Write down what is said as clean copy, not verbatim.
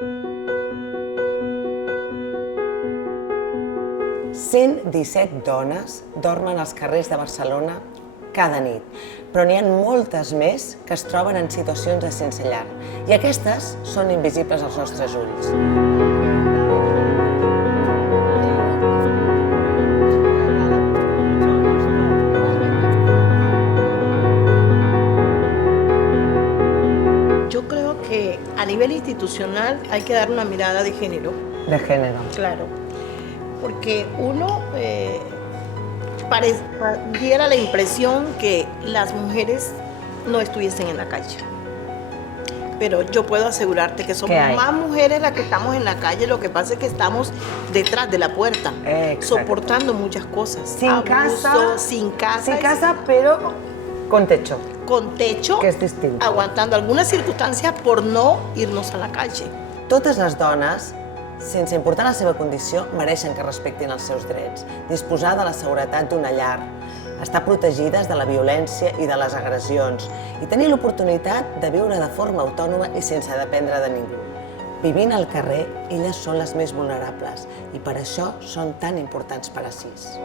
117 dones dormen als carrers de Barcelona cada nit, però n'hi ha moltes més que es troben en situacions de sense llar, i aquestes són invisibles als nostres ulls. Yo creo que a nivel institucional hay que dar una mirada de género. De género. Claro, porque uno diera la impresión que las mujeres no estuviesen en la calle. Pero yo puedo asegurarte que somos más mujeres las que estamos en la calle, lo que pasa es que estamos detrás de la puerta, soportando muchas cosas. Sin casa, sin casa, pero con techo. Con techo, que és distinto. Aguantando algunes circumstàncies por no irnos a la calle. Totes les dones, sense importar la seva condició, mereixen que respectin els seus drets, disposar de la seguretat d'una llar, estar protegides de la violència i de les agressions i tenir l'oportunitat de viure de forma autònoma i sense dependre de ningú. Vivint al carrer, elles són les més vulnerables i per això són tan importants per a Sis.